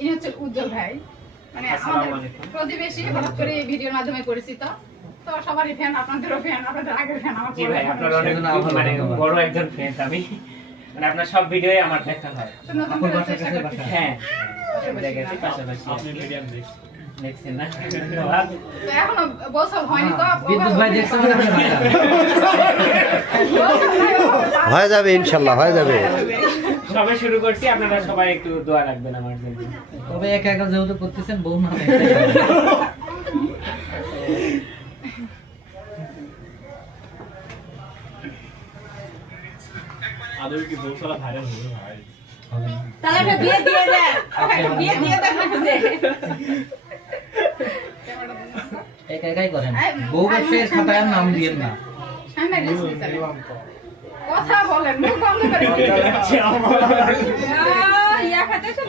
ইনি হচ্ছে উজ্জ্বল ভাই, মানে আমাদের প্রতিবেশী, হঠাৎ করে এই ভিডিওর মাধ্যমে পরিচিত। তো সবারই ফ্যান, আপনাদেরও ফ্যান, আপনাদের আগের ফ্যান, আমার জি ভাই, আপনার অনেক মানে বড় একজন ফ্যান আমি, মানে আপনার সব ভিডিওই আমার দেখা হয়। নতুন করে চেষ্টা করতেছি। হ্যাঁ দেখেছি, পাশাপাশি আপনি মিডিয়াম দেখছেন না? ধন্যবাদ। তো এখনো গোসল হয়নি তো, বিদ্যুৎ ভাই দেখছেন না আপনি ভাই? গোসল নাই, হয়ে যাবে ইনশাল্লাহ, হয়ে যাবে। সবে শুরু করছি, আপনারা সবাই একটু দোয়া রাখবেন আমার জন্য। তবে একা একা যেহেতু করতেছেন বউ না আদৌ কি বউসালা ভাইরাল হবে ভাই? তাহলে একটা বিয়ে দিয়ে দেন, একটা বিয়ে দিয়ে দেন বুঝে। একা একাই করেন, বউ ব্যবসায়ের খাতায় আর নাম দিয়েন না। সামনে গেছি স্যার। কথা বলেন, মুখ বন্ধ করে। আচ্ছা, আমার ইয়া খাতে তো